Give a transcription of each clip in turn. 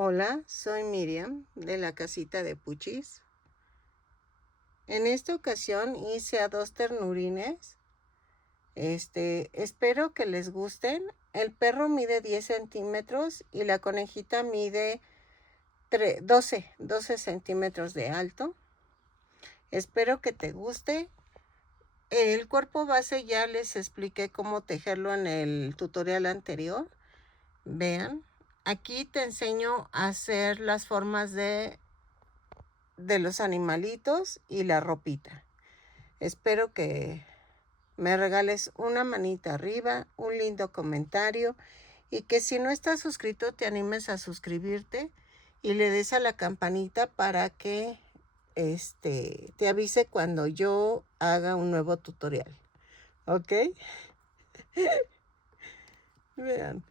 Hola, soy Miriam de la casita de Puchis. En esta ocasión hice a 2 ternurines. Espero que les gusten. El perro mide 10 centímetros y la conejita mide 12 centímetros de alto. Espero que te guste. El cuerpo base ya les expliqué cómo tejerlo en el tutorial anterior. Vean, aquí te enseño a hacer las formas de los animalitos y la ropita. Espero que me regales una manita arriba, un lindo comentario y que si no estás suscrito te animes a suscribirte y le des a la campanita para que te avise cuando yo haga un nuevo tutorial. ¿Ok? Vean.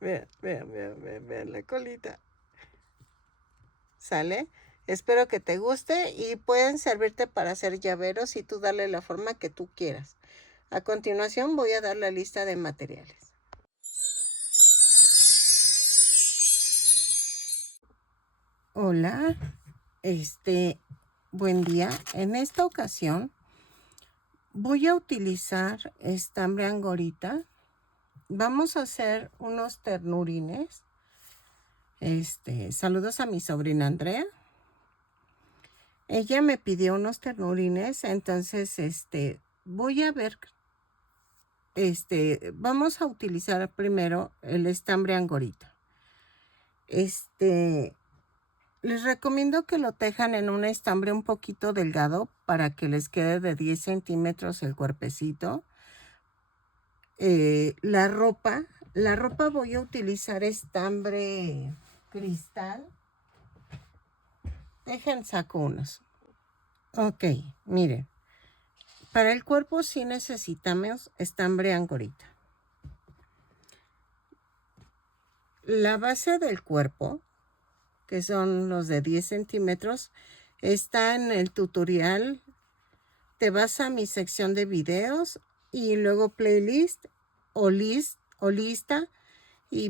Vean la colita. ¿Sale? Espero que te guste y pueden servirte para hacer llaveros y tú darle la forma que tú quieras. A continuación voy a dar la lista de materiales. Hola, buen día. En esta ocasión voy a utilizar estambre angorita. Vamos a hacer unos ternurines. Saludos a mi sobrina Andrea. Ella me pidió unos ternurines, entonces voy a ver. Vamos a utilizar primero el estambre angorita. Les recomiendo que lo tejan en un estambre un poquito delgado para que les quede de 10 centímetros el cuerpecito. La ropa voy a utilizar estambre cristal. Dejen saco unos. Ok, miren. Para el cuerpo sí necesitamos estambre angorita. La base del cuerpo, que son los de 10 centímetros, está en el tutorial. Te vas a mi sección de videos y luego playlist o lista y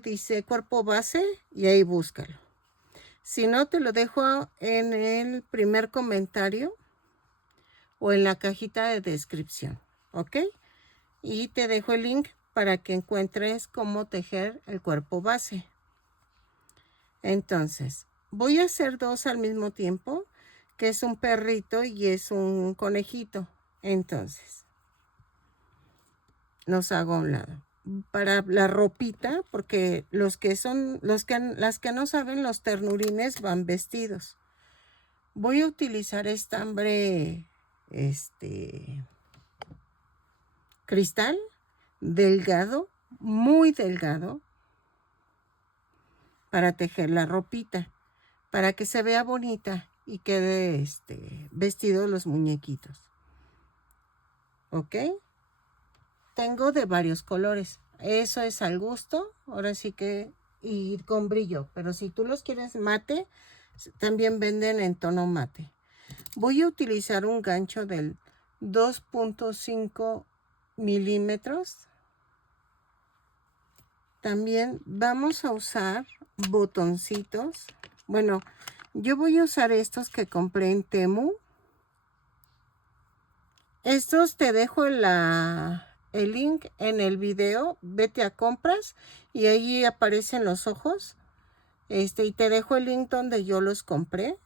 dice cuerpo base y ahí búscalo. Si no, te lo dejo en el primer comentario o en la cajita de descripción, ¿ok? Y te dejo el link para que encuentres cómo tejer el cuerpo base. Entonces, voy a hacer 2 al mismo tiempo, que es un perrito y es un conejito. Entonces, los hago a un lado. Para la ropita, porque las que no saben, los ternurines van vestidos. Voy a utilizar estambre cristal delgado, muy delgado, para tejer la ropita, para que se vea bonita y quede vestido los muñequitos. ¿Ok? Tengo de varios colores. Eso es al gusto. Ahora sí que ir con brillo. Pero si tú los quieres mate, también venden en tono mate. Voy a utilizar un gancho del 2.5 milímetros. También vamos a usar botoncitos. Bueno, yo voy a usar estos que compré en Temu. Estos te dejo el link en el video. Vete a compras y ahí aparecen los ojos. Y te dejo el link donde yo los compré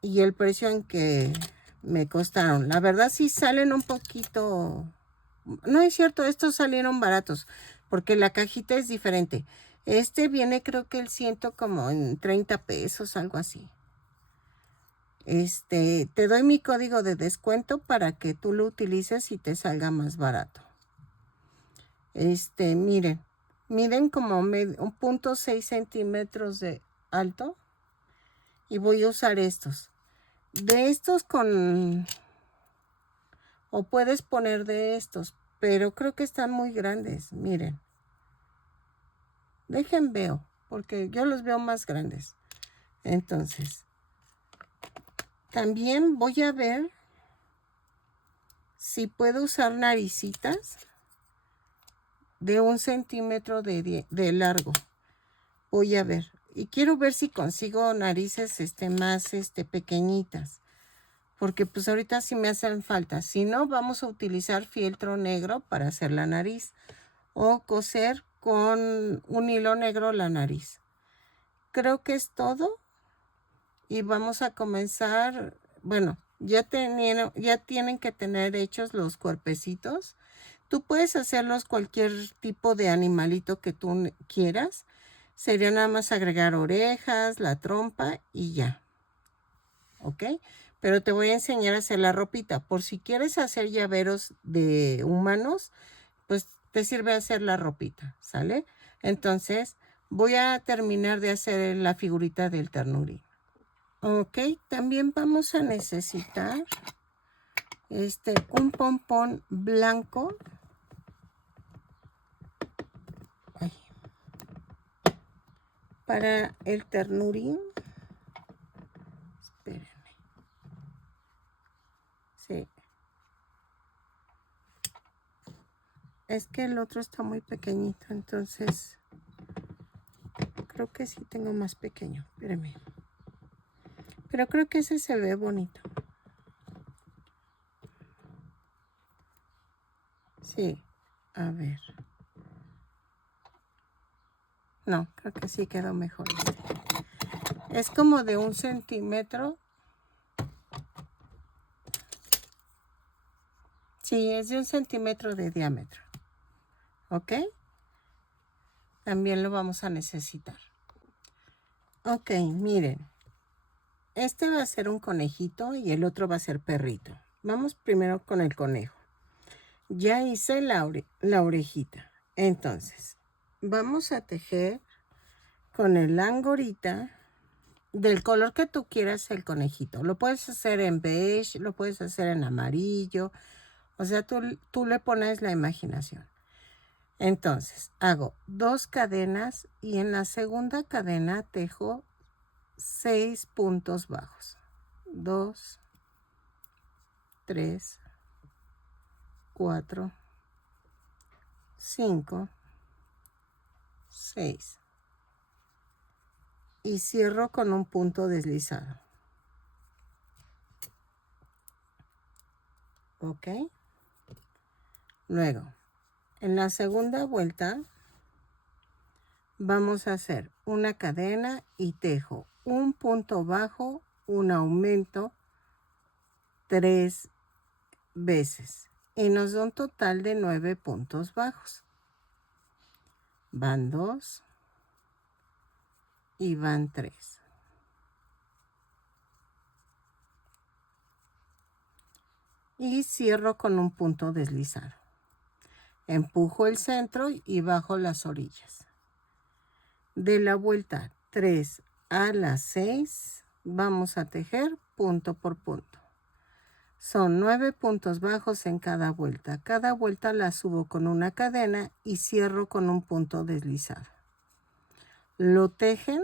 y el precio en que me costaron. La verdad sí salen un poquito. No es cierto, estos salieron baratos porque la cajita es diferente. Viene creo que el ciento como en 30 pesos, algo así. Te doy mi código de descuento para que tú lo utilices y te salga más barato. Miren, miden como 1.6 centímetros de alto y voy a usar estos. De estos o puedes poner de estos, pero creo que están muy grandes, miren. Dejen veo, porque yo los veo más grandes. Entonces, también voy a ver si puedo usar naricitas de 1 centímetro de largo. Voy a ver. Y quiero ver si consigo narices más pequeñitas. Porque pues ahorita sí me hacen falta. Si no, vamos a utilizar fieltro negro para hacer la nariz. O coser con un hilo negro la nariz. Creo que es todo. Y vamos a comenzar. Bueno, ya tienen que tener hechos los cuerpecitos. Tú puedes hacerlos cualquier tipo de animalito que tú quieras. Sería nada más agregar orejas, la trompa y ya. ¿Ok? Pero te voy a enseñar a hacer la ropita. Por si quieres hacer llaveros de humanos, pues te sirve hacer la ropita, ¿sale? Entonces, voy a terminar de hacer la figurita del ternurín. Ok, también vamos a necesitar un pompón blanco. Ay. Para el ternurín. Espérenme. Sí. Es que el otro está muy pequeñito, entonces creo que sí tengo más pequeño. Espérenme. Pero creo que ese se ve bonito. Sí, a ver. No, creo que sí quedó mejor Es como de 1 centímetro. Sí, es de 1 centímetro de diámetro. ¿Ok? También lo vamos a necesitar. Ok, miren. Este va a ser un conejito y el otro va a ser perrito. Vamos primero con el conejo. Ya hice la orejita. Entonces, vamos a tejer con el angorita del color que tú quieras el conejito. Lo puedes hacer en beige, lo puedes hacer en amarillo. O sea, tú le pones la imaginación. Entonces, hago 2 cadenas y en la segunda cadena tejo 6 puntos bajos. 2, 3, 4, 5, 6. Y cierro con un punto deslizado. ¿Ok? Luego, en la segunda vuelta, vamos a hacer una cadena y tejo un punto bajo, un aumento 3 veces. Y nos da un total de 9 puntos bajos. Van 2 y van 3. Y cierro con un punto deslizado. Empujo el centro y bajo las orillas. De la vuelta 3 a la 6 vamos a tejer punto por punto. Son 9 puntos bajos en cada vuelta. Cada vuelta la subo con una cadena y cierro con un punto deslizado. Lo tejen,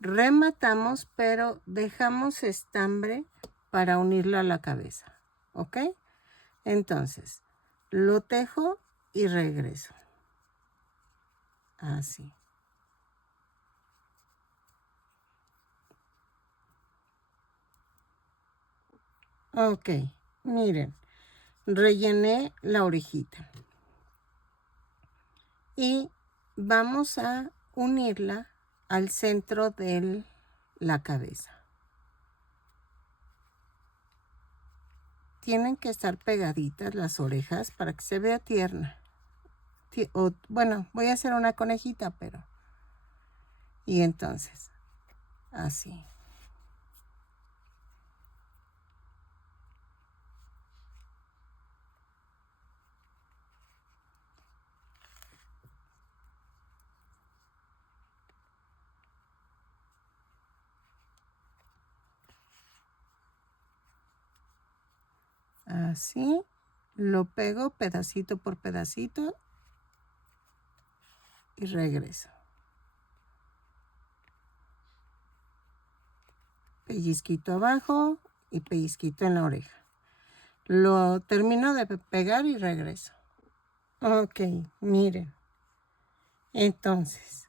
rematamos, pero dejamos estambre para unirlo a la cabeza. ¿Ok? Entonces, lo tejo y regreso. Así. Ok, miren, rellené la orejita. Y vamos a unirla al centro de la cabeza. Tienen que estar pegaditas las orejas para que se vea tierna. Bueno, voy a hacer una conejita, pero... Y entonces, así. Así, lo pego pedacito por pedacito y regreso. Pellizquito abajo y pellizquito en la oreja. Lo termino de pegar y regreso. Ok, miren. Entonces,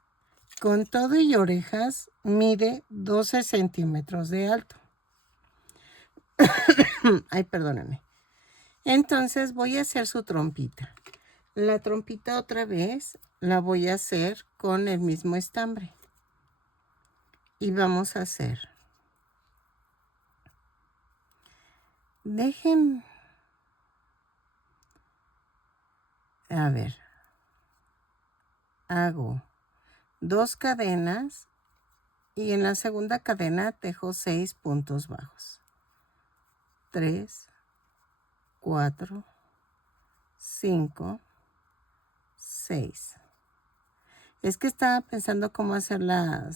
con todo y orejas, mide 12 centímetros de alto. Ay, perdóname. Entonces voy a hacer su trompita. La trompita otra vez la voy a hacer con el mismo estambre. Y vamos a hacer. Dejen. A ver. Hago 2 cadenas y en la segunda cadena tejo 6 puntos bajos. 3, 4, 5, 6. Es que estaba pensando cómo hacer la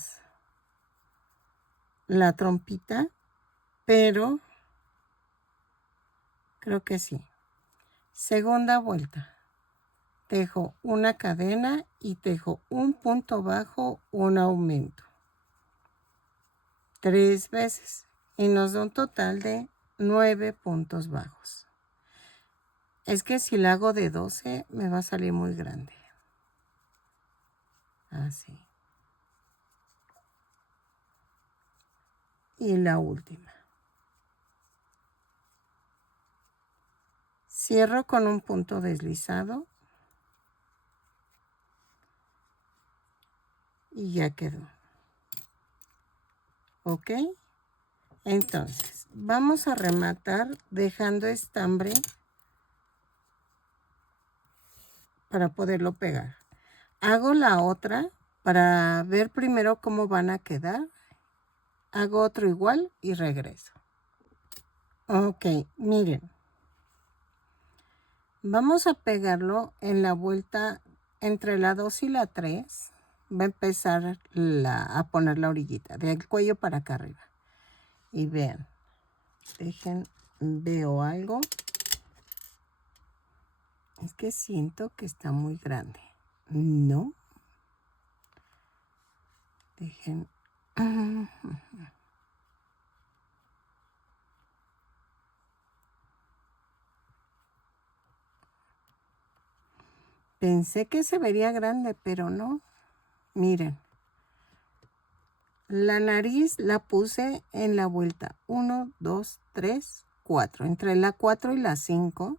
trompita, pero creo que sí. Segunda vuelta. Tejo una cadena y tejo un punto bajo, un aumento. 3 veces y nos da un total de 9 puntos bajos. Es que si la hago de 12 me va a salir muy grande. Así. Y la última. Cierro con un punto deslizado. Y ya quedó. ¿Ok? Entonces, vamos a rematar dejando estambre para poderlo pegar. Hago la otra para ver primero cómo van a quedar. Hago otro igual y regreso. Ok, miren. Vamos a pegarlo en la vuelta entre la 2 y la 3. Va a empezar a poner la orillita, del cuello para acá arriba. Y vean, veo algo. Es que siento que está muy grande. No. Dejen. Pensé que se vería grande, pero no. Miren. La nariz la puse en la vuelta 1, 2, 3, 4. Entre la 4 y la 5.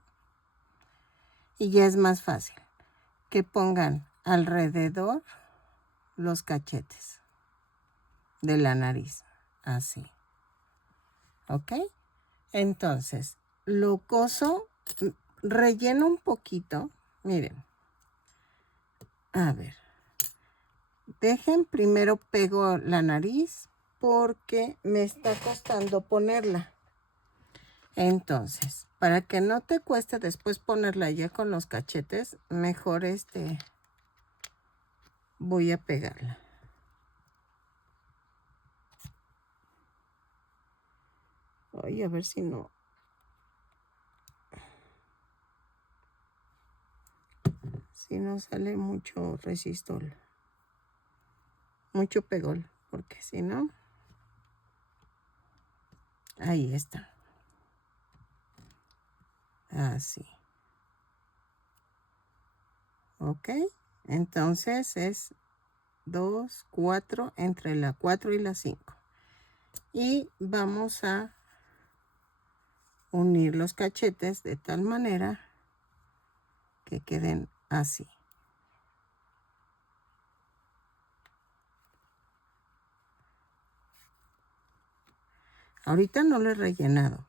Y ya es más fácil que pongan alrededor los cachetes de la nariz. Así. ¿Ok? Entonces, lo coso, relleno un poquito. Miren. A ver. Dejen, primero pego la nariz porque me está costando ponerla. Entonces, para que no te cueste después ponerla ya con los cachetes, mejor voy a pegarla. Ay, a ver si no. Si no sale mucho resistol. Mucho pegol, porque si no. Ahí está. Así. Ok. Entonces es 2, 4, entre la 4 y la 5. Y vamos a unir los cachetes de tal manera que queden así. Ahorita no lo he rellenado,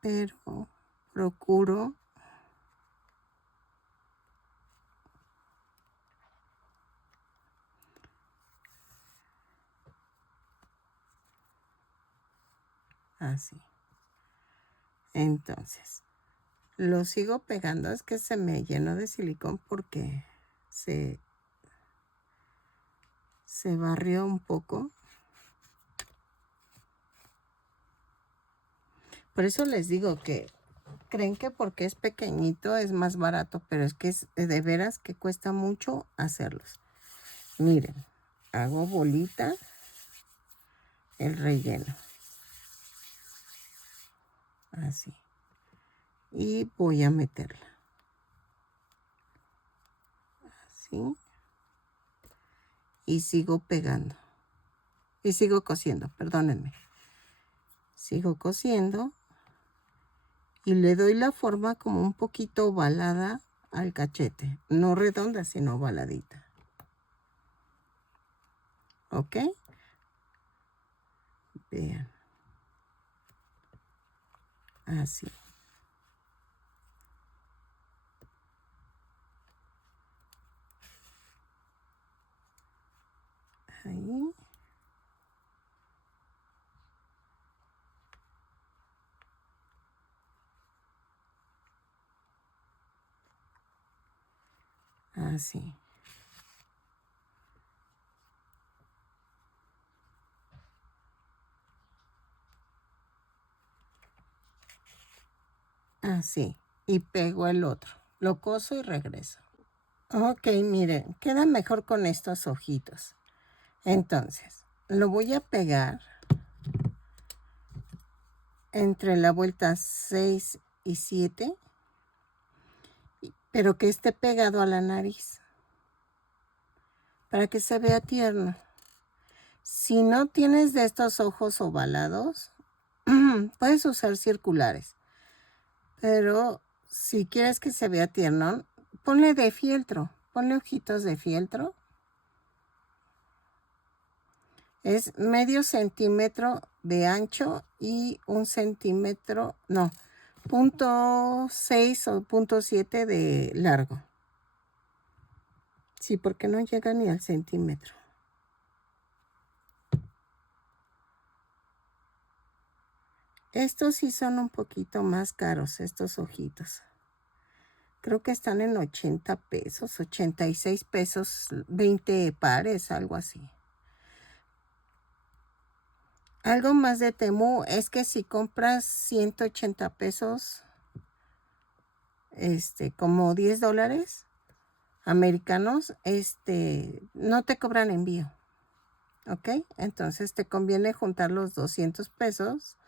pero procuro así. Entonces, lo sigo pegando. Es que se me llenó de silicón porque se barrió un poco. Por eso les digo que creen que porque es pequeñito es más barato, pero es que es de veras que cuesta mucho hacerlos. Miren, hago bolita el relleno. Así. Y voy a meterla. ¿sí? Y sigo pegando. Y sigo cosiendo, perdónenme. Sigo cosiendo. Y le doy la forma como un poquito ovalada al cachete. No redonda, sino ovaladita. ¿Ok? Vean. Así. Ahí. Así. Así. Y pego el otro. Lo coso y regreso. Ok, miren, queda mejor con estos ojitos. Entonces, lo voy a pegar entre la vuelta 6 y 7, pero que esté pegado a la nariz, para que se vea tierno. Si no tienes de estos ojos ovalados, puedes usar circulares, pero si quieres que se vea tierno, ponle de fieltro, ponle ojitos de fieltro. Es medio centímetro de ancho y 1 centímetro, no, 0.6 o 0.7 de largo. Sí, porque no llega ni al centímetro. Estos sí son un poquito más caros, estos ojitos. Creo que están en 80 pesos, 86 pesos, 20 pares, algo así. Algo más de Temu es que si compras 180 pesos, como $10 americanos, no te cobran envío. ¿Ok? Entonces te conviene juntar los 200 pesos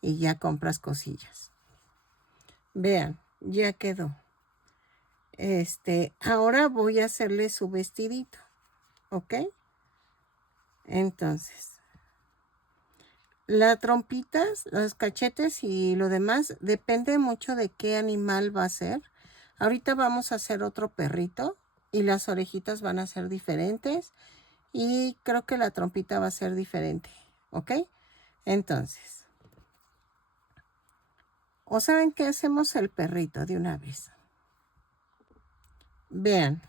y ya compras cosillas. Vean, ya quedó. Ahora voy a hacerle su vestidito. ¿Ok? Entonces, las trompitas, los cachetes y lo demás depende mucho de qué animal va a ser. Ahorita vamos a hacer otro perrito y las orejitas van a ser diferentes y creo que la trompita va a ser diferente. ¿Ok? Entonces, ¿o saben qué? Hacemos el perrito de una vez. Vean,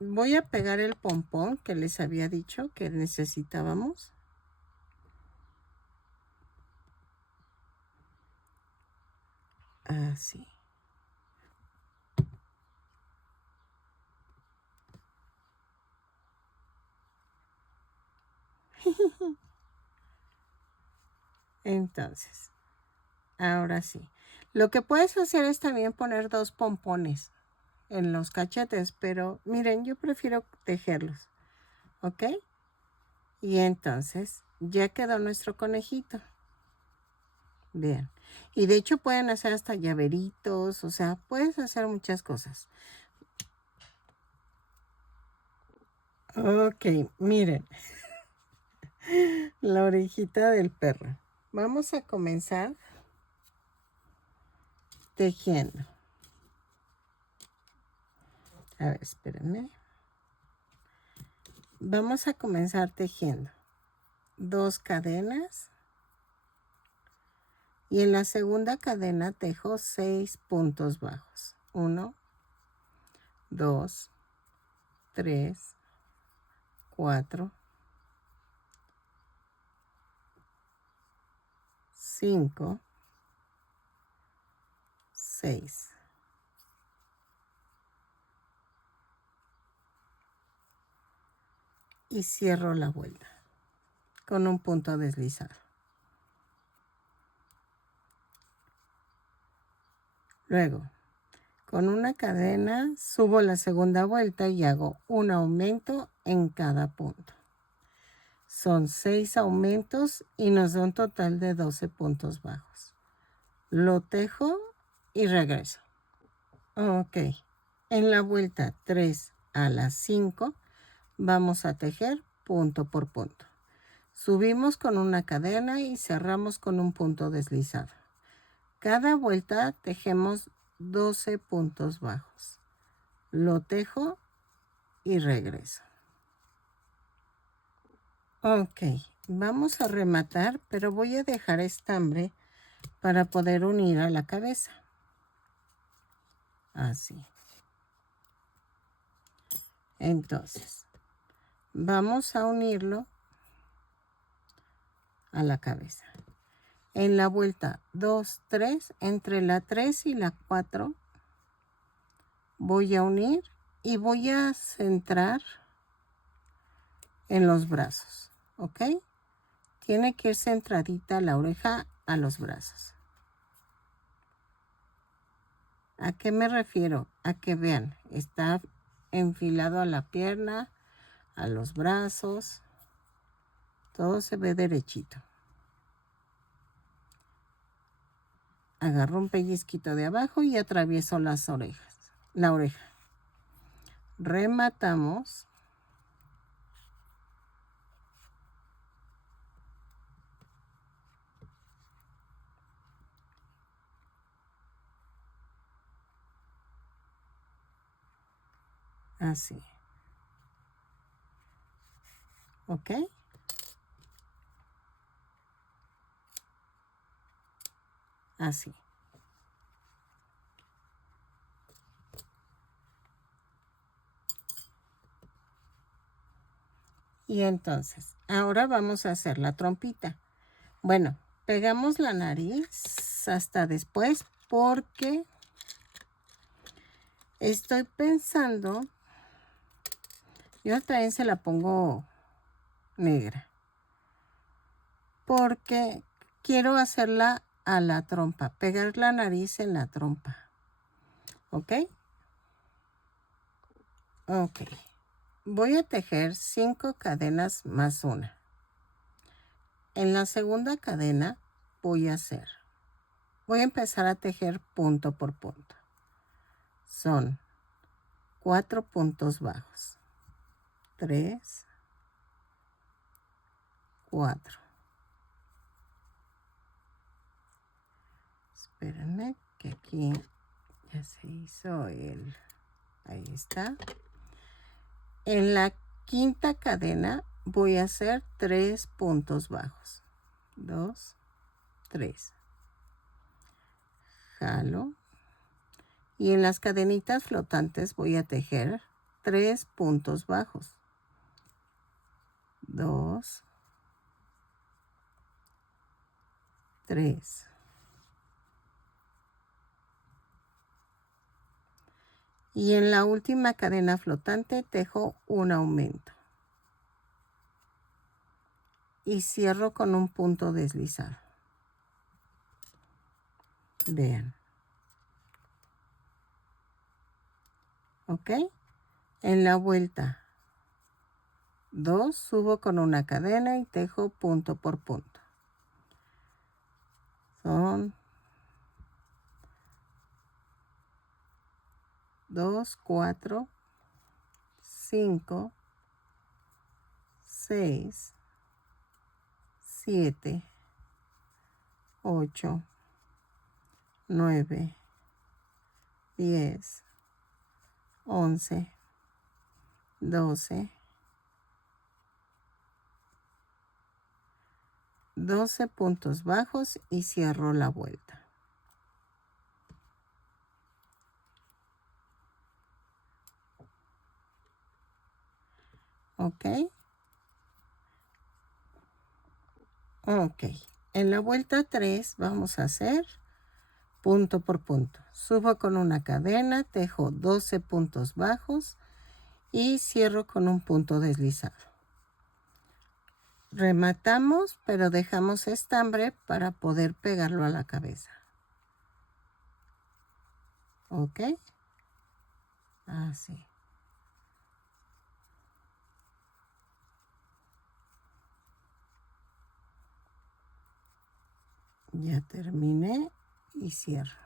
voy a pegar el pompón que les había dicho que necesitábamos. Así. Entonces, ahora sí. Lo que puedes hacer es también poner 2 pompones en los cachetes, pero miren, yo prefiero tejerlos. ¿Ok? Y entonces, ya quedó nuestro conejito. Bien. Y de hecho pueden hacer hasta llaveritos, o sea, puedes hacer muchas cosas. Ok, miren. La orejita del perro. Vamos a comenzar tejiendo. A ver, espérenme. Vamos a comenzar tejiendo 2 cadenas. Y en la segunda cadena tejo 6 puntos bajos. 1, 2, 3, 4, 5, 6. Y cierro la vuelta con un punto deslizado. Luego, con una cadena subo la segunda vuelta y hago un aumento en cada punto. Son 6 aumentos y nos da un total de 12 puntos bajos. Lo tejo y regreso. Ok. En la vuelta 3, a las 5 vamos a tejer punto por punto. Subimos con una cadena y cerramos con un punto deslizado. Cada vuelta tejemos 12 puntos bajos. Lo tejo y regreso. Ok, vamos a rematar, pero voy a dejar estambre para poder unir a la cabeza. Así. Entonces, vamos a unirlo a la cabeza. En la vuelta 2, 3, entre la 3 y la 4, voy a unir y voy a centrar en los brazos, ¿ok? Tiene que ir centradita la oreja a los brazos. ¿A qué me refiero? A que vean, está enfilado a la pierna, a los brazos, todo se ve derechito. Agarro un pellizquito de abajo y atravieso las orejas, la oreja. Rematamos. Así. ¿Ok? Así. Y entonces, ahora vamos a hacer la trompita. Bueno, pegamos la nariz hasta después porque estoy pensando, yo también se la pongo negra, porque quiero hacerla a la trompa, pegar la nariz en la trompa. ¿Ok? Ok. Voy a tejer 5 cadenas más una. En la segunda cadena voy a empezar a tejer punto por punto. Son 4 puntos bajos. 3, 4. Espérenme que aquí ya se hizo el... Ahí está. En la quinta cadena voy a hacer 3 puntos bajos. 2, 3. Jalo. Y en las cadenitas flotantes voy a tejer 3 puntos bajos. 2, 3. Y en la última cadena flotante tejo un aumento. Y cierro con un punto deslizado. Vean. ¿Ok? En la vuelta 2 subo con una cadena y tejo punto por punto. Son 2, 4, 5, 6, 7, 8, 9, 10, 11, 12, 12 puntos bajos y cierro la vuelta. ¿Ok? Ok. En la vuelta 3 vamos a hacer punto por punto. Subo con una cadena, tejo 12 puntos bajos y cierro con un punto deslizado. Rematamos, pero dejamos estambre para poder pegarlo a la cabeza. ¿Ok? Así. Ya terminé y cierro.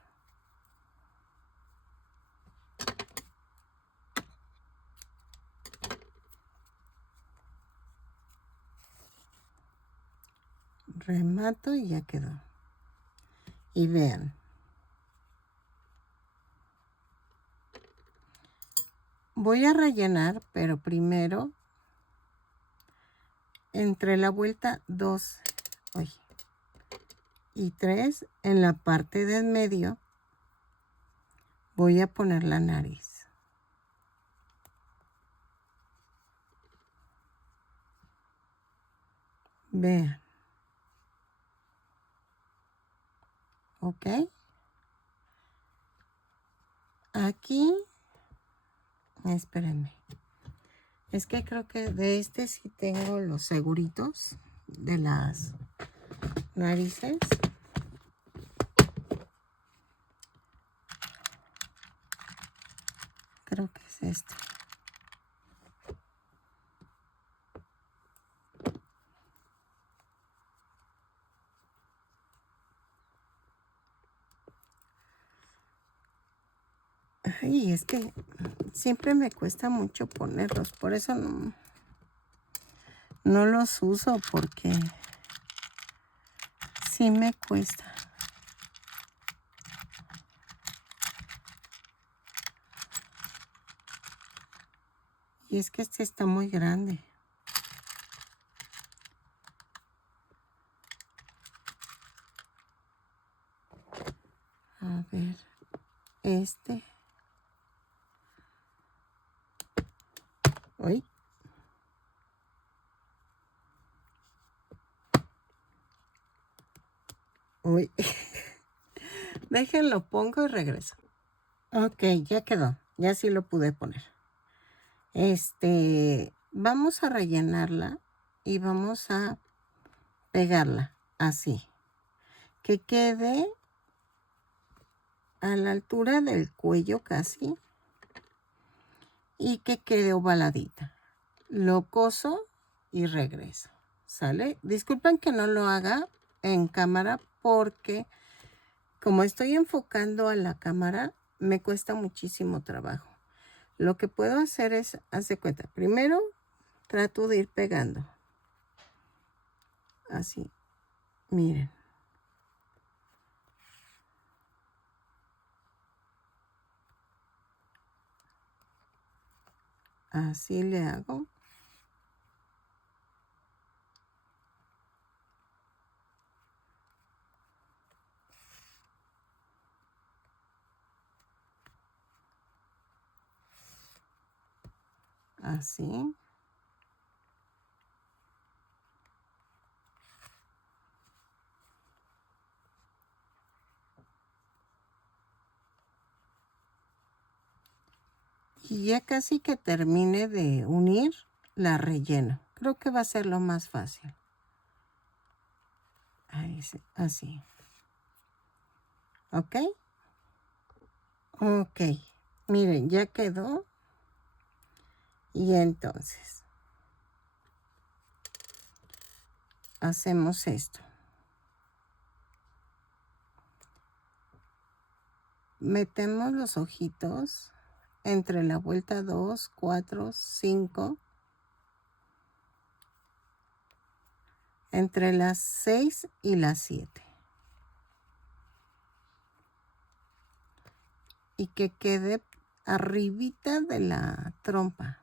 Remato y ya quedó. Y vean. Voy a rellenar, pero primero entre la vuelta 2 y 3, en la parte del medio, voy a poner la nariz. Vean. ¿Ok? Aquí, espérenme. Es que creo que de este sí tengo los seguritos de las narices. Creo que es este. Ay, es que siempre me cuesta mucho ponerlos, por eso no los uso, porque sí me cuesta. Y es que este está muy grande. A ver, este. Uy. Uy. Déjenlo, pongo y regreso. Ok, ya quedó. Ya sí lo pude poner. Vamos a rellenarla y vamos a pegarla así. Que quede a la altura del cuello casi. Y que quede ovaladita. Lo coso y regreso. ¿Sale? Disculpen que no lo haga en cámara porque como estoy enfocando a la cámara, me cuesta muchísimo trabajo. Lo que puedo hacer es, haz de cuenta, primero trato de ir pegando. Así, miren. Así le hago. Así. Y ya casi que termine de unir, la relleno. Creo que va a ser lo más fácil. Ahí sí, así. ¿Ok? Ok. Miren, ya quedó. Y entonces hacemos esto. Metemos los ojitos entre la vuelta 2, 4, 5, entre las 6 y las 7. Y que quede arribita de la trompa.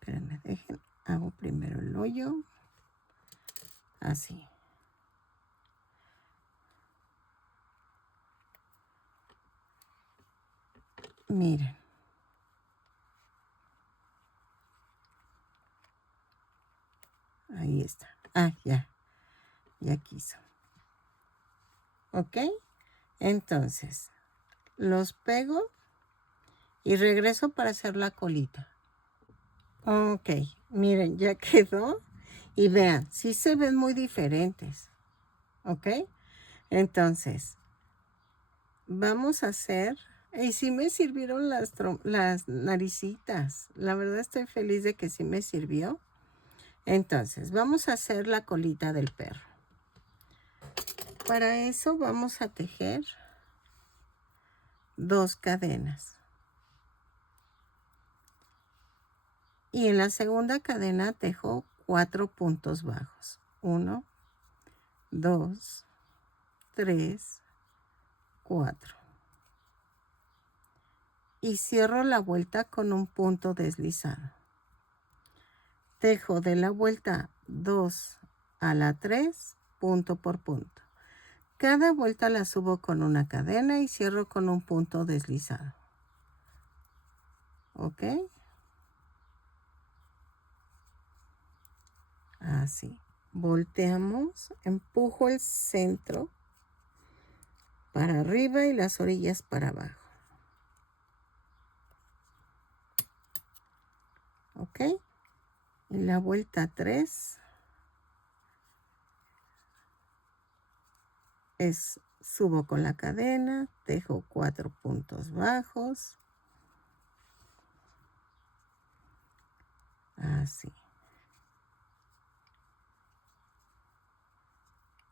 Espérenme, dejen, hago primero el hoyo. Así. Miren. Ahí está. Ah, ya. Ya quiso. ¿Ok? Entonces, los pego y regreso para hacer la colita. Ok, miren, ya quedó. Y vean, sí se ven muy diferentes. ¿Ok? Entonces, vamos a hacer... Y sí me sirvieron las naricitas. La verdad estoy feliz de que sí me sirvió. Entonces, vamos a hacer la colita del perro. Para eso vamos a tejer 2 cadenas. Y en la segunda cadena tejo 4 puntos bajos. 1, 2, 3, 4. Y cierro la vuelta con un punto deslizado. Tejo de la vuelta 2 a la 3, punto por punto. Cada vuelta la subo con una cadena y cierro con un punto deslizado. ¿Ok? Así. Volteamos, empujo el centro para arriba y las orillas para abajo. ¿Ok? En la vuelta 3 subo con la cadena, tejo 4 puntos bajos. Así.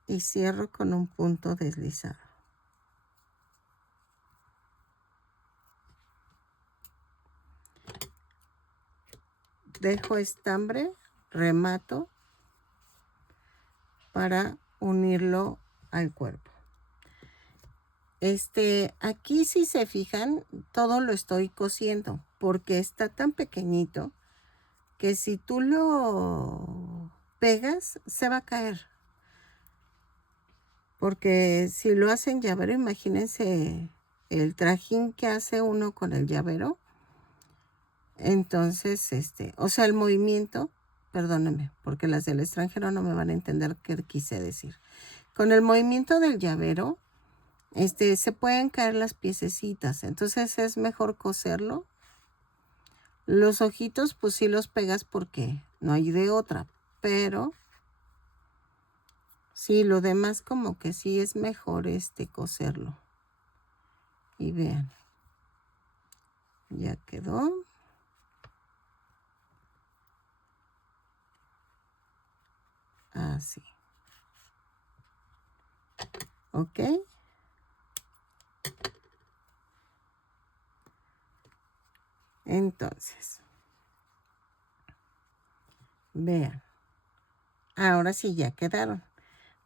Y cierro con un punto deslizado. Dejo estambre, remato para unirlo al cuerpo. Aquí si se fijan, todo lo estoy cosiendo porque está tan pequeñito que si tú lo pegas se va a caer. Porque si lo hacen llavero, imagínense el trajín que hace uno con el llavero. Entonces, o sea, el movimiento, perdónenme, porque las del extranjero no me van a entender qué quise decir. Con el movimiento del llavero, se pueden caer las piececitas, entonces es mejor coserlo. Los ojitos, pues sí los pegas porque no hay de otra, pero sí, lo demás como que sí es mejor coserlo. Y vean, ya quedó. Así. ¿Ok? Entonces, vean. Ahora sí ya quedaron.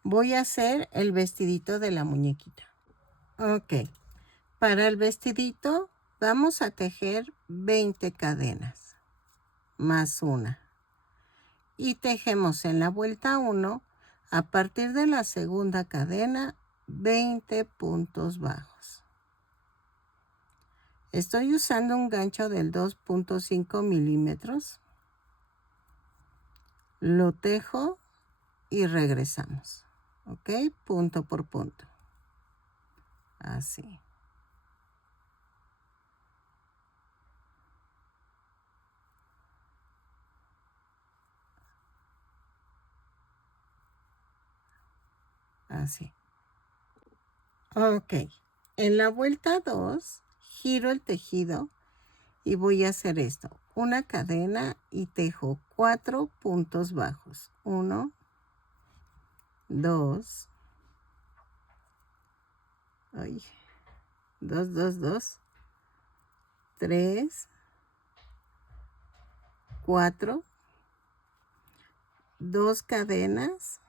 Voy a hacer el vestidito de la muñequita. Ok. Para el vestidito vamos a tejer 20 cadenas más una. Y tejemos en la vuelta 1 a partir de la segunda cadena 20 puntos bajos. Estoy usando un gancho del 2.5 milímetros. Lo tejo y regresamos. ¿Ok? Punto por punto. Así. Así. Ok. En la vuelta 2, giro el tejido y voy a hacer esto. Una cadena y tejo 4 puntos bajos. 1, 2, 2, 2, 2, 3, 4, 2 cadenas.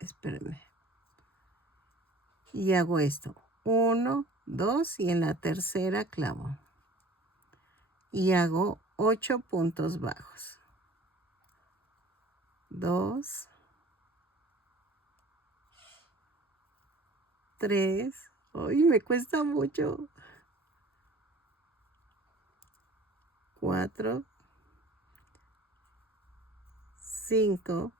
Espérenme. Y hago esto. 1, 2 y en la tercera clavo. Y hago 8 puntos bajos. 2, 3. Ay, me cuesta mucho. 4, 5,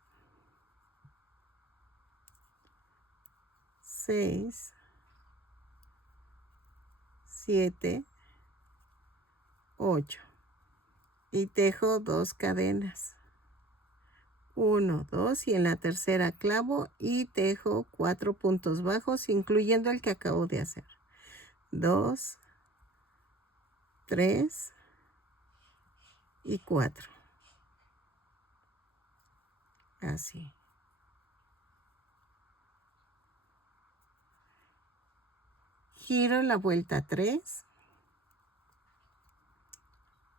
6, 7, 8. Y tejo 2 cadenas. 1, 2 y en la tercera clavo y tejo 4 puntos bajos, incluyendo el que acabo de hacer. 2, 3 y 4. Así. Giro la vuelta 3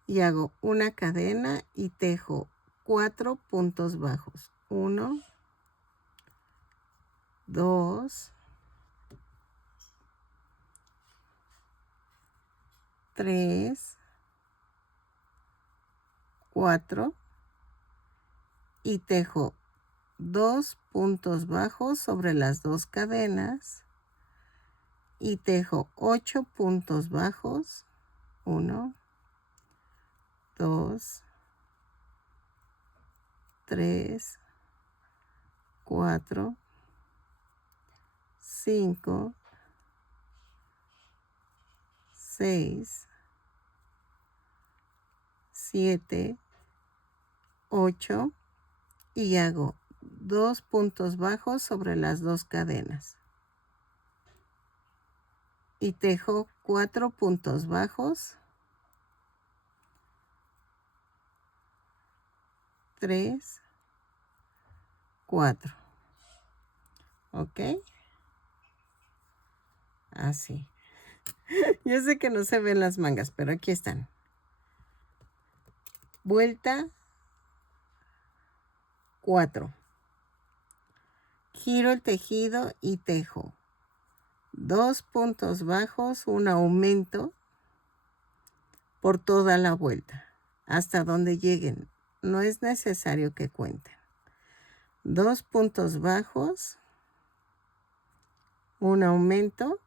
y hago una cadena y tejo 4 puntos bajos. 1, 2, 3, 4 y tejo 2 puntos bajos sobre las 2 cadenas y tejo 8 puntos bajos. 1, 2, 3, 4, 5, 6, 7, 8 y hago 2 puntos bajos sobre las 2 cadenas y tejo 4 puntos bajos, 3, 4, ¿ok? Así. Yo sé que no se ven las mangas, pero aquí están. Vuelta 4. Giro el tejido y tejo 2 puntos bajos, un aumento por toda la vuelta, hasta donde lleguen. No es necesario que cuenten. 2 puntos bajos, un aumento,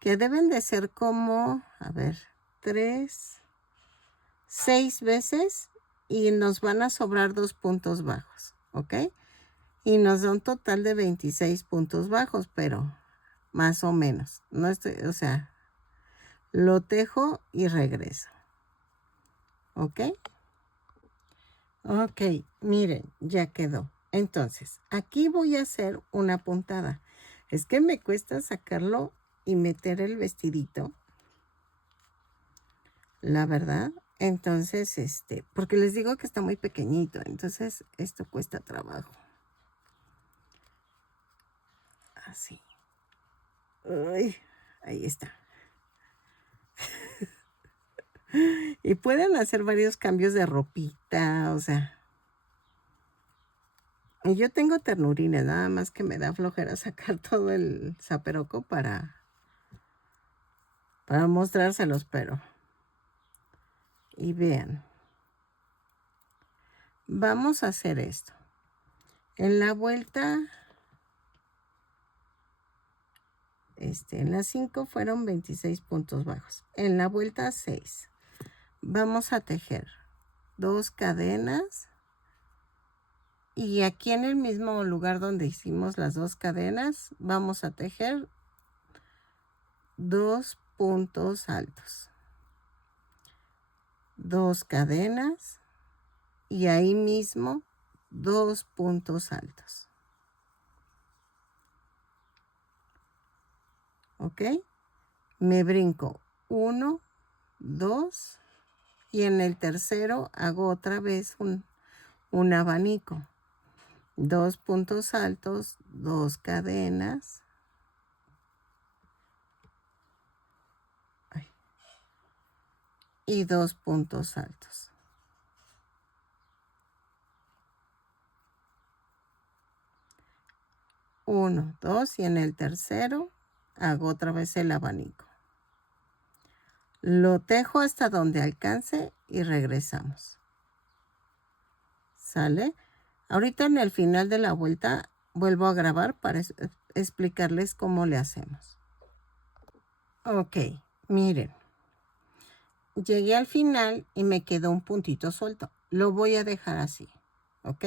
que deben de ser como, 6 veces y nos van a sobrar 2 puntos bajos, ¿ok? Y nos da un total de 26 puntos bajos, pero más o menos. No estoy, o sea, lo tejo y regreso. ¿Ok? Ok, miren, ya quedó. Entonces, aquí voy a hacer una puntada. Es que me cuesta sacarlo y meter el vestidito, la verdad. Entonces, porque les digo que está muy pequeñito, entonces esto cuesta trabajo. Así. Uy, ahí está. Y pueden hacer varios cambios de ropita, o sea. Y yo tengo ternurines, nada más que me da flojera sacar todo el zaperoco para mostrárselos, pero. Y vean. Vamos a hacer esto. En la vuelta, en las 5 fueron 26 puntos bajos. En la vuelta 6, vamos a tejer 2 cadenas. Y aquí en el mismo lugar donde hicimos las 2 cadenas, vamos a tejer 2 puntos altos. 2 cadenas y ahí mismo 2 puntos altos. ¿Ok? Me brinco 1, 2 y en el tercero hago otra vez un abanico. 2 puntos altos, 2 cadenas. Y 2 puntos altos. Uno, 2 y en el tercero hago otra vez el abanico. Lo tejo hasta donde alcance y regresamos. ¿Sale? Ahorita en el final de la vuelta vuelvo a grabar para explicarles cómo le hacemos. Ok, miren. Llegué al final y me quedó un puntito suelto. Lo voy a dejar así, ¿ok?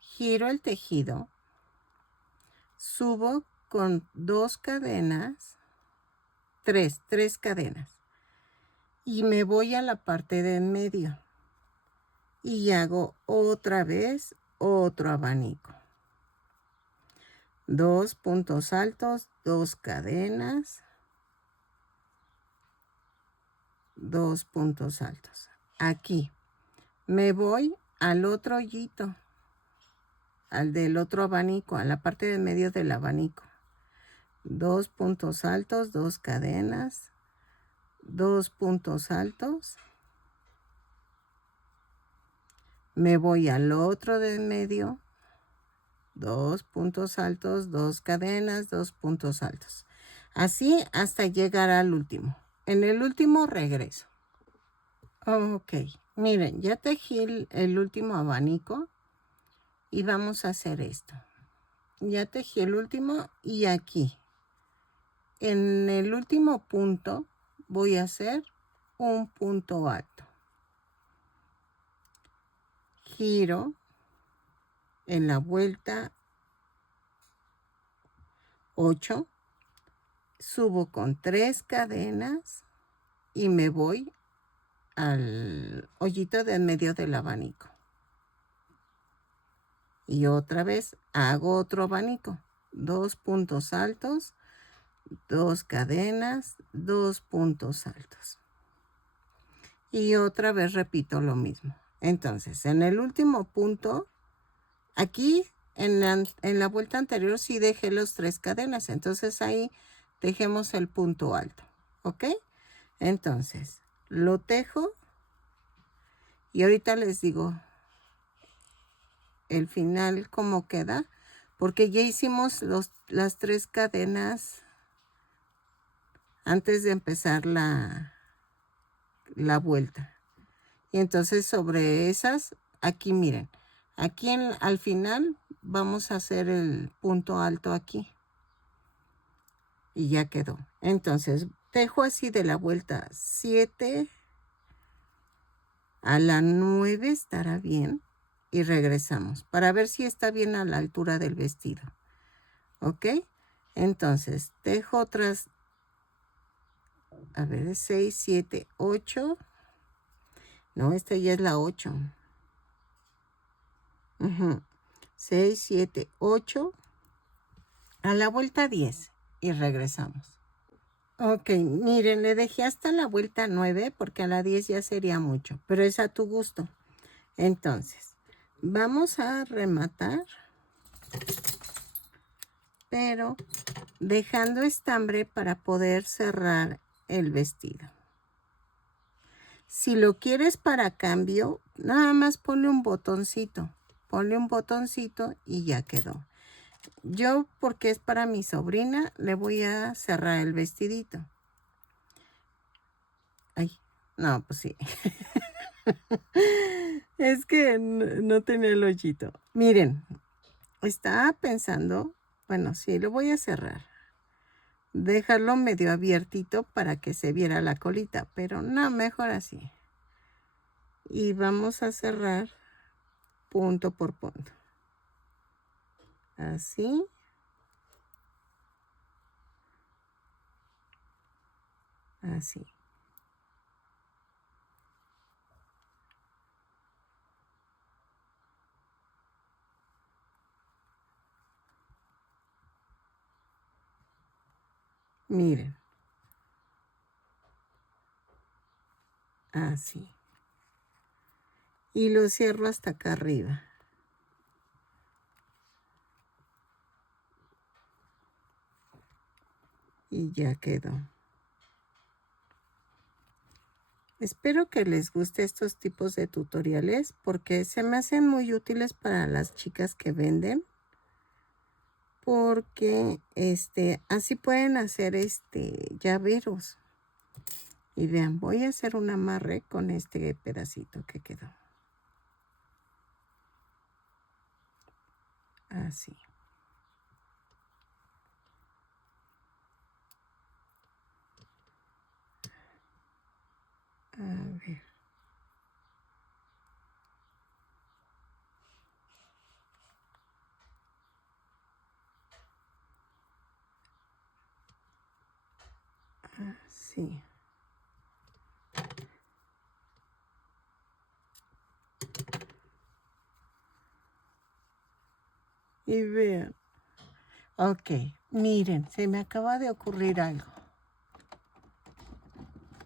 Giro el tejido. Subo con 2 cadenas, 3 cadenas. Y me voy a la parte de en medio. Y hago otra vez otro abanico. 2 puntos altos, 2 cadenas, 2 puntos altos. Aquí me voy al otro hoyito, al del otro abanico, a la parte de en medio del abanico. 2 puntos altos, 2 cadenas, 2 puntos altos, Me voy al otro de en medio, 2 puntos altos, 2 cadenas, 2 puntos altos. Así hasta llegar al último. En el último regreso. Ok, miren, ya tejí el último abanico y vamos a hacer esto. Ya tejí el último y aquí, en el último punto, voy a hacer un punto alto. Giro en la vuelta 8, subo con 3 cadenas y me voy al hoyito de en medio del abanico. Y otra vez hago otro abanico, 2 puntos altos, 2 cadenas, 2 puntos altos. Y otra vez repito lo mismo. Entonces, en el último punto, aquí en la vuelta anterior sí dejé los 3 cadenas. Entonces ahí dejemos el punto alto. ¿Ok? Entonces, lo tejo. Y ahorita les digo el final cómo queda. Porque ya hicimos las 3 cadenas antes de empezar la vuelta. Y entonces sobre esas, aquí miren, aquí al final vamos a hacer el punto alto aquí. Y ya quedó. Entonces tejo así de la vuelta 7 a la 9 estará bien. Y regresamos para ver si está bien a la altura del vestido. ¿Ok? Entonces tejo otras, a ver, 6, 7, 8. No, esta ya es la 8. 6, 7, 8. A la vuelta 10 y regresamos. Ok, miren, le dejé hasta la vuelta 9 porque a la 10 ya sería mucho, pero es a tu gusto. Entonces, vamos a rematar, pero dejando estambre para poder cerrar el vestido. Si lo quieres para cambio, nada más ponle un botoncito. Ponle un botoncito y ya quedó. Yo, porque es para mi sobrina, le voy a cerrar el vestidito. Ay, no, pues sí. Es que no tenía el hoyito. Miren, estaba pensando, bueno, sí, lo voy a cerrar. Dejarlo medio abiertito para que se viera la colita, pero no, mejor así. Y vamos a cerrar punto por punto. Así. Así. Miren. Así. Y lo cierro hasta acá arriba. Y ya quedó. Espero que les guste estos tipos de tutoriales porque se me hacen muy útiles para las chicas que venden. Porque así pueden hacer llaveros. Y vean, voy a hacer un amarre con este pedacito que quedó. Así. A ver. Así. Y vean. Ok, miren, se me acaba de ocurrir algo.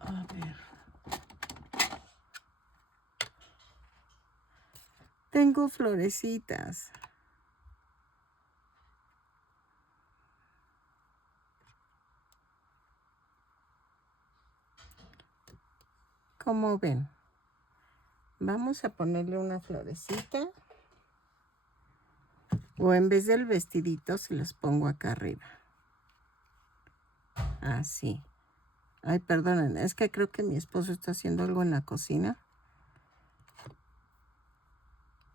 A ver. Tengo florecitas. ¿Cómo ven? Vamos a ponerle una florecita. O en vez del vestidito se los pongo acá arriba. Así. Ay, perdonen, es que creo que mi esposo está haciendo algo en la cocina.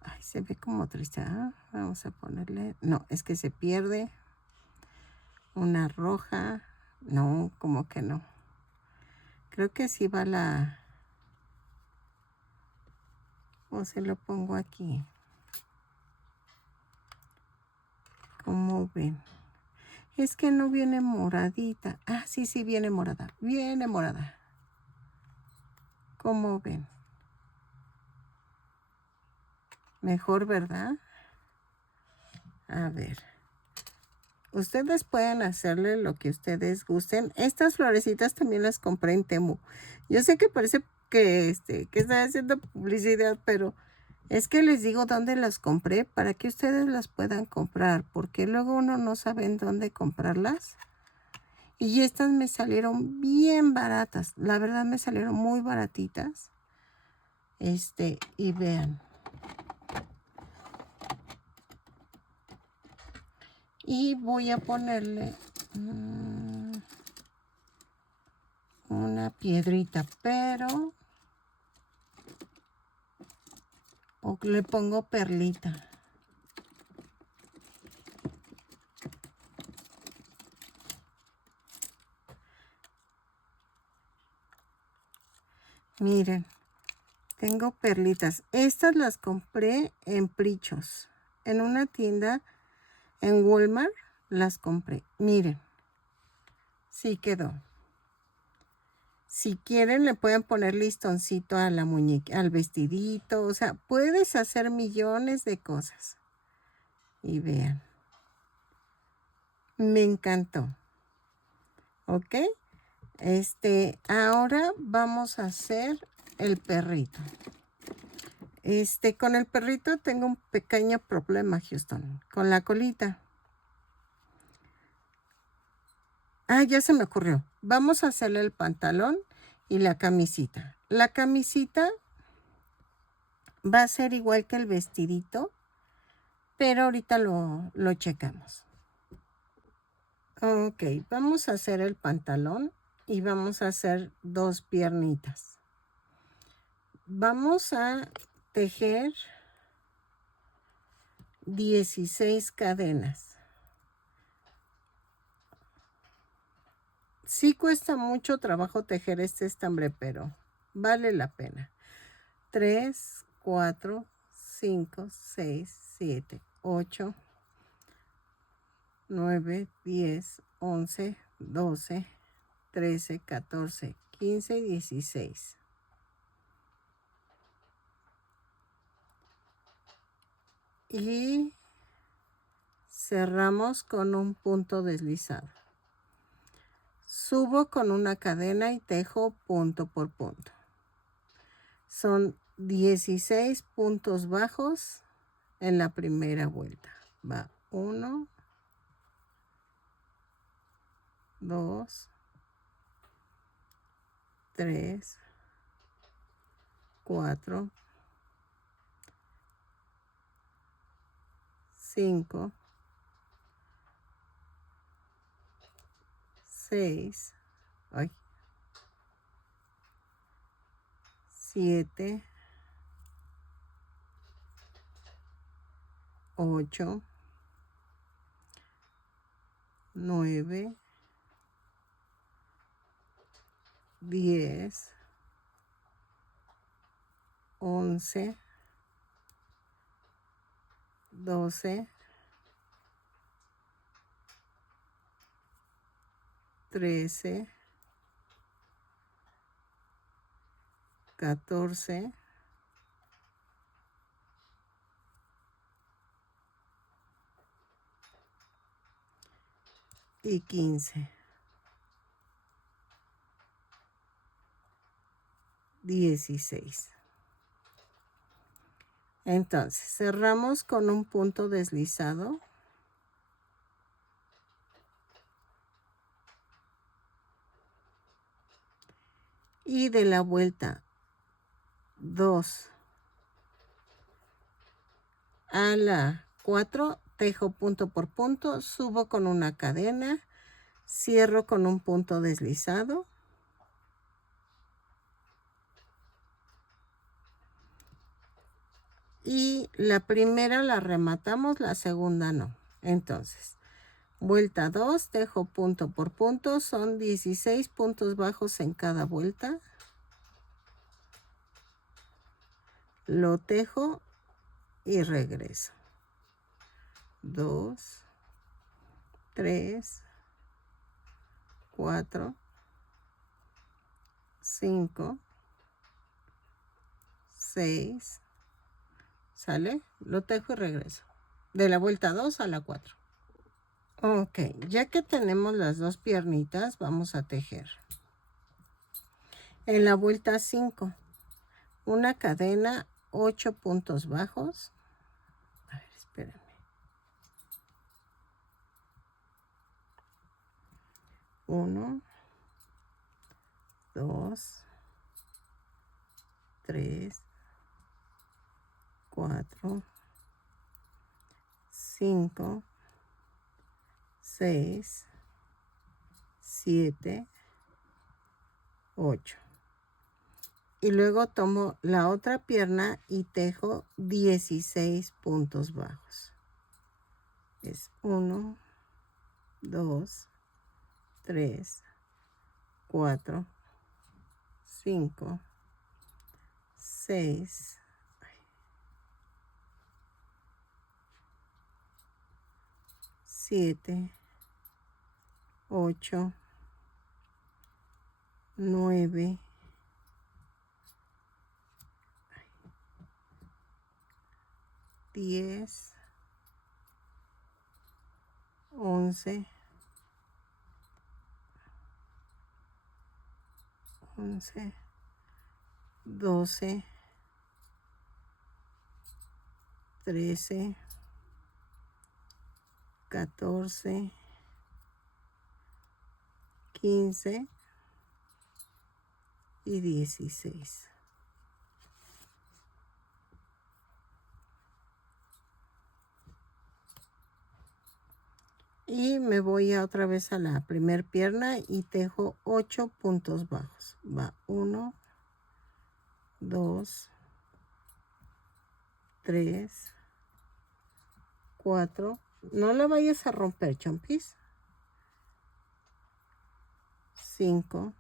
Ay, se ve como triste. Ah, vamos a ponerle... No, es que se pierde. Una roja. No, como que no. Creo que sí va la... O se lo pongo aquí. ¿Cómo ven? Es que no viene moradita. Ah, sí, sí, viene morada. Viene morada. ¿Cómo ven? Mejor, ¿verdad? A ver. Ustedes pueden hacerle lo que ustedes gusten. Estas florecitas también las compré en Temu. Yo sé que parece que estoy haciendo publicidad, pero es que les digo dónde las compré para que ustedes las puedan comprar, porque luego uno no sabe en dónde comprarlas. Y estas me salieron bien baratas. La verdad me salieron muy baratitas. Y vean. Y voy a ponerle una piedrita, pero... O le pongo perlita. Miren, tengo perlitas. Estas las compré en Prichos. En una tienda en Walmart las compré. Miren, sí quedó. Si quieren le pueden poner listoncito a la muñeca, al vestidito. O sea, puedes hacer millones de cosas. Y vean. Me encantó. ¿Ok? Ahora vamos a hacer el perrito. Con el perrito tengo un pequeño problema, Houston, con la colita. Ah, ya se me ocurrió. Vamos a hacerle el pantalón y la camisita. La camisita va a ser igual que el vestidito, pero ahorita lo checamos. Ok, vamos a hacer el pantalón y vamos a hacer 2 piernitas. Vamos a tejer 16 cadenas. Sí cuesta mucho trabajo tejer este estambre, pero vale la pena. 3, 4, 5, 6, 7, 8, 9, 10, 11, 12, 13, 14, 15 y 16. Y cerramos con un punto deslizado. Subo con una cadena y tejo punto por punto. Son 16 puntos bajos en la primera vuelta. Va 1, 2, 3, 4, 5, 6, 7, 8, 9, 10, 11, 12, 13, 14, 15, 16. Entonces, cerramos con un punto deslizado. Y de la vuelta 2 a la 4, tejo punto por punto, subo con una cadena, cierro con un punto deslizado, y la primera la rematamos, la segunda no. Entonces, vuelta 2, tejo punto por punto, son 16 puntos bajos en cada vuelta. Lo tejo y regreso. 2, 3, 4, 5, 6, ¿sale? Lo tejo y regreso. De la vuelta 2 a la 4. Ok, ya que tenemos las dos piernitas, vamos a tejer. En la vuelta 5, una cadena, 8 puntos bajos. A ver, espérenme. 1, 2, 3, 4, 5, 6, 7, 8. Y luego tomo la otra pierna y tejo 16 puntos bajos. Es 1, 2, 3, 4, 5, 6, 7, 8, 9, 10, 11, 12, 13, 14, 15 y 16. Y me voy otra vez a la primer pierna y tejo 8 puntos bajos. Va 1, 2, 3, 4. No la vayas a romper, chompis. 5,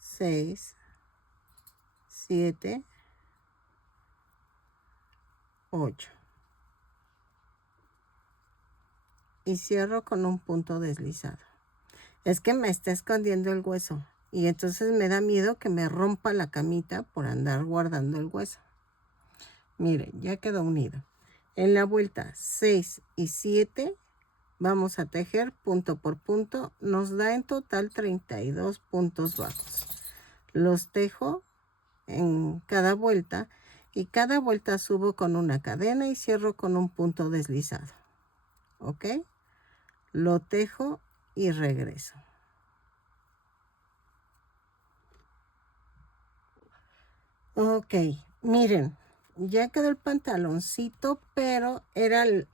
6, 7, 8. Y cierro con un punto deslizado. Es que me está escondiendo el hueso y entonces me da miedo que me rompa la camita por andar guardando el hueso. Miren, ya quedó unido. En la vuelta 6 y 7 vamos a tejer punto por punto. Nos da en total 32 puntos bajos. Los tejo en cada vuelta y cada vuelta subo con una cadena y cierro con un punto deslizado. ¿Ok? Lo tejo y regreso. Ok, miren, ya quedó el pantaloncito, pero era el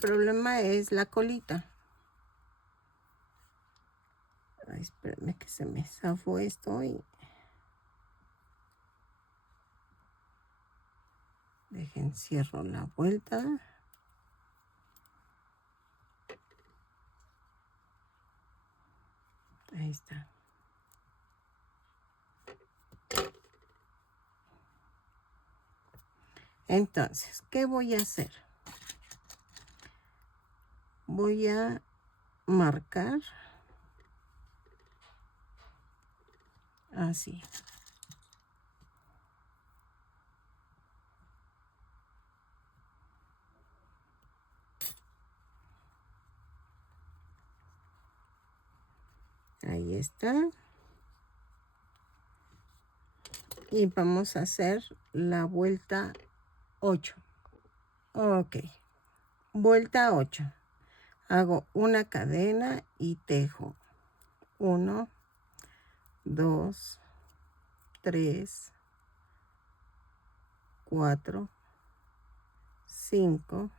problema es la colita. Ay, espérenme que se me zafó esto y dejen cierro la vuelta. Ahí está. Entonces, ¿qué voy a hacer? Voy a marcar así. Ahí está. Y vamos a hacer la vuelta 8. Ok. Vuelta 8. Hago una cadena y tejo 1, 2, 3, 4, 5,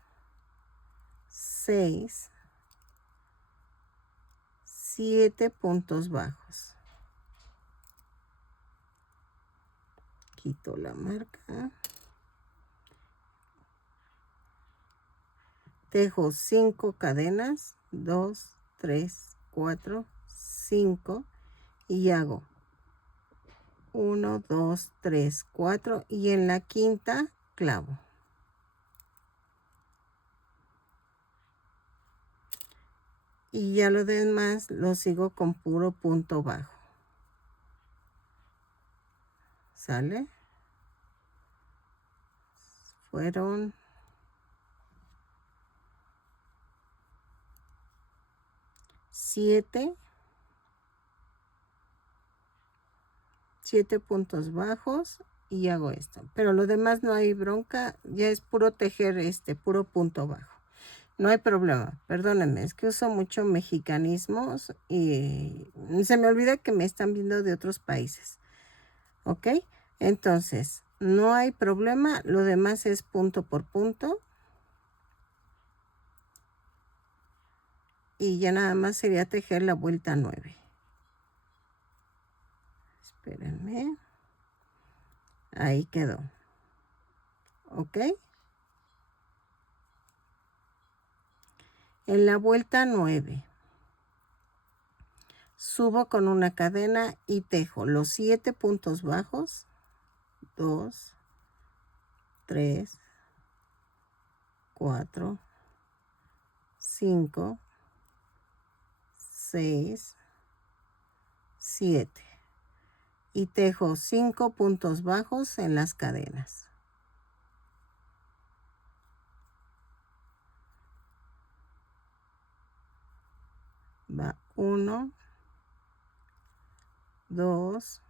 6, 7 puntos bajos. Quito la marca. Tejo 5 cadenas, 2, 3, 4, 5 y hago 1, 2, 3, 4 y en la quinta clavo. Y ya lo demás lo sigo con puro punto bajo. ¿Sale? Fueron 7 puntos bajos y hago esto. Pero lo demás no hay bronca, ya es puro tejer puro punto bajo. No hay problema, perdónenme, es que uso mucho mexicanismos y se me olvida que me están viendo de otros países. ¿Ok? Entonces, no hay problema, lo demás es punto por punto. Y ya nada más sería tejer la vuelta 9. Espérenme. Ahí quedó. ¿Ok? En la vuelta 9 subo con una cadena y tejo los 7 puntos bajos. 2, 3, 4, 5, 6, 7. Y tejo 5 puntos bajos en las cadenas. Va 1, 2,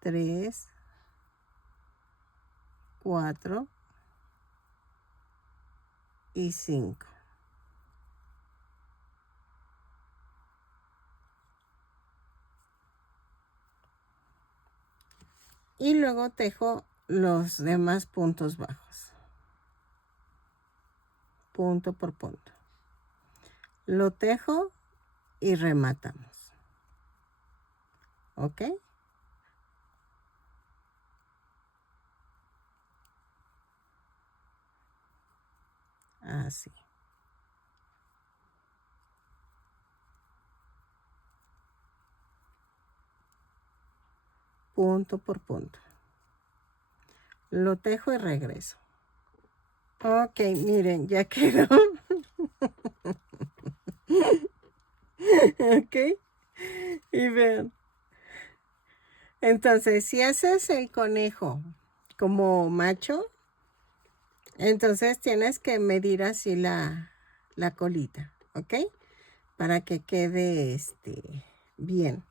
3, 4 y 5. Y luego tejo los demás puntos bajos. Punto por punto. Lo tejo y rematamos. ¿Ok? Así. Punto por punto. Lo tejo y regreso. Ok, miren, ya quedó. Ok. Y vean. Entonces, si haces el conejo como macho, entonces tienes que medir así la colita, ¿ok? Para que quede bien.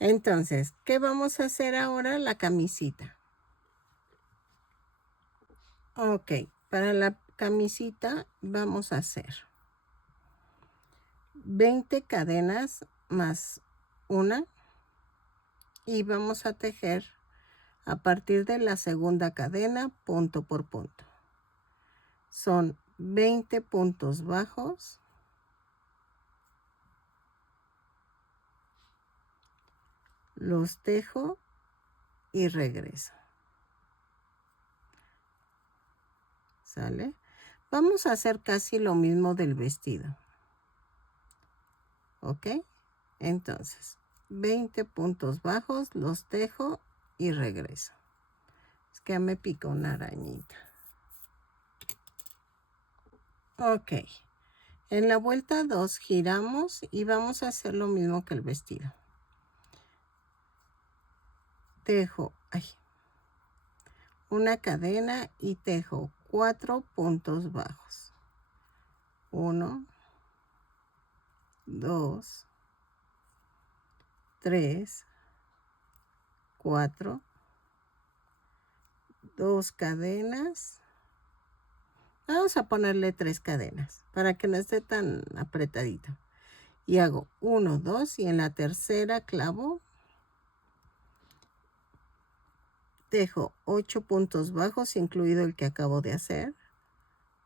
Entonces, ¿qué vamos a hacer ahora? La camisita. Ok, para la camisita vamos a hacer 20 cadenas más una y vamos a tejer a partir de la segunda cadena punto por punto. Son 20 puntos bajos, los tejo y regreso. ¿Sale? Vamos a hacer casi lo mismo del vestido. ¿Ok? Entonces, 20 puntos bajos, los tejo y regreso. Es que ya me pica una arañita. Ok. En la vuelta 2 giramos y vamos a hacer lo mismo que el vestido. Tejo una cadena y tejo 4 puntos bajos. 1, 2, 3, 4, 2 cadenas. Vamos a ponerle 3 cadenas para que no esté tan apretadito. Y hago 1, 2 y en la tercera clavo tejo 8 puntos bajos, incluido el que acabo de hacer.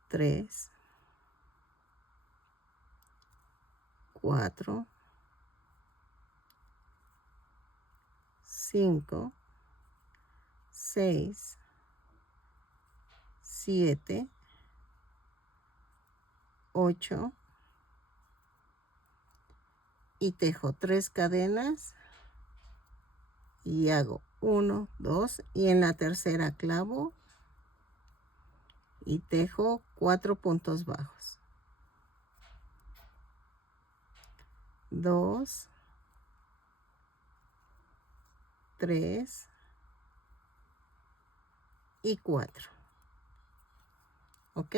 3, 4, 5, 6, 7, 8 y tejo 3 cadenas y hago 1, 2 y en la tercera clavo y tejo 4 puntos bajos. 2, 3 y 4. ¿Ok?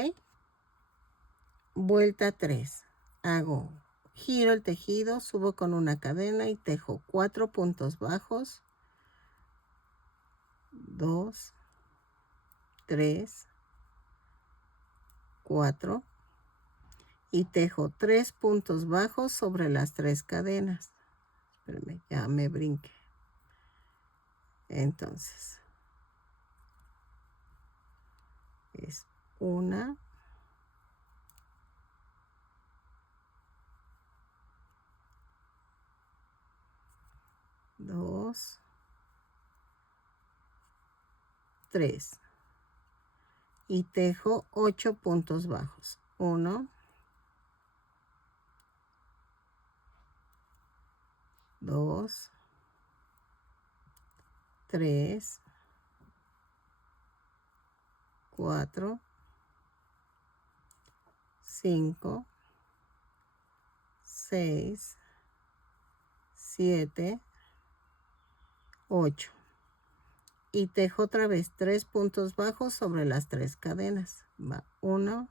Vuelta 3. Hago, giro el tejido, subo con una cadena y tejo 4 puntos bajos. 2, 3, 4 y tejo 3 puntos bajos sobre las 3 cadenas. Espérame, ya me brinqué. Entonces, es 1, 2, 3 y tejo 8 puntos bajos. 1, 2, 3, 4, 5, 6, 7, 8 y tejo otra vez 3 puntos bajos sobre las 3 cadenas. Va 1,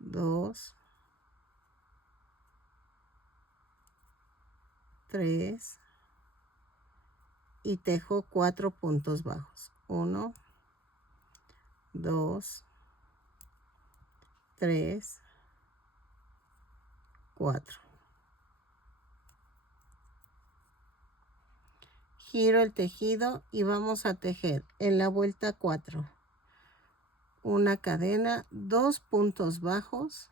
2, 3 y tejo 4 puntos bajos. 1, 2, 3, 4. Giro el tejido y vamos a tejer en la vuelta 4 una cadena, 2 puntos bajos,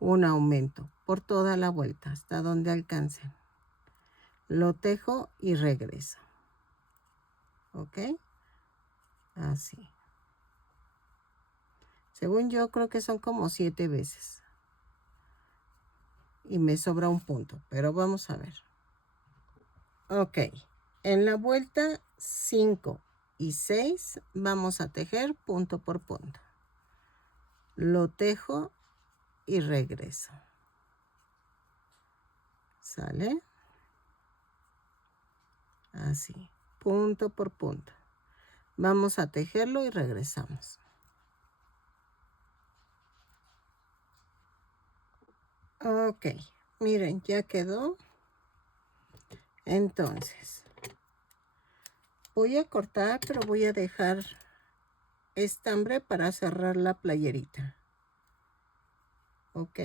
un aumento por toda la vuelta hasta donde alcancen. Lo tejo y regreso. ¿Ok? Así. Según yo creo que son como 7 veces. Y me sobra un punto, pero vamos a ver. Ok, en la vuelta 5 y 6 vamos a tejer punto por punto. Lo tejo y regreso. ¿Sale? Así, punto por punto. Vamos a tejerlo y regresamos. Ok, miren, ya quedó. Entonces, voy a cortar, pero voy a dejar estambre para cerrar la playerita. ¿Ok?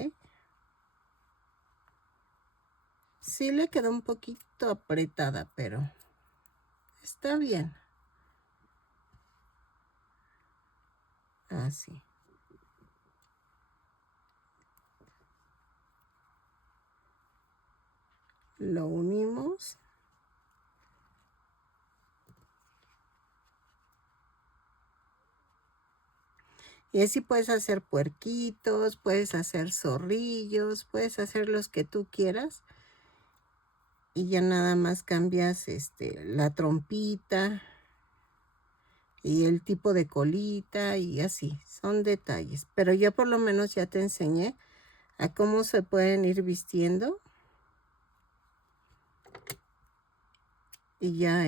Sí le quedó un poquito apretada, pero está bien. Así. Lo unimos. Y así puedes hacer puerquitos, puedes hacer zorrillos, puedes hacer los que tú quieras. Y ya nada más cambias la trompita y el tipo de colita y así. Son detalles. Pero ya por lo menos ya te enseñé a cómo se pueden ir vistiendo. Y ya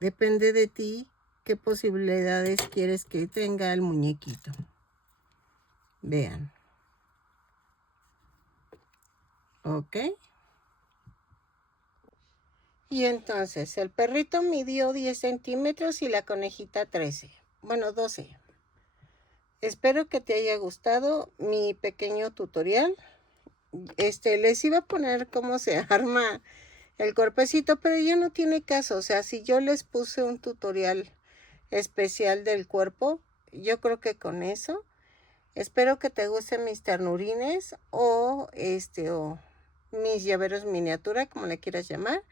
depende de ti qué posibilidades quieres que tenga el muñequito. Vean. ¿Ok? Y entonces el perrito midió 10 centímetros y la conejita 13. Bueno, 12. Espero que te haya gustado mi pequeño tutorial. Les iba a poner cómo se arma el cuerpecito, pero ya no tiene caso. O sea, si yo les puse un tutorial especial del cuerpo, yo creo que con eso. Espero que te gusten mis ternurines o mis llaveros miniatura, como le quieras llamar.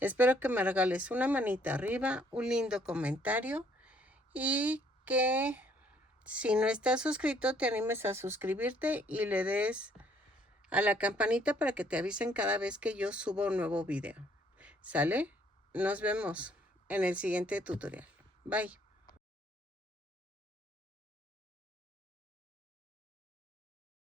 Espero que me regales una manita arriba, un lindo comentario y que si no estás suscrito te animes a suscribirte y le des a la campanita para que te avisen cada vez que yo subo un nuevo video. ¿Sale? Nos vemos en el siguiente tutorial. Bye.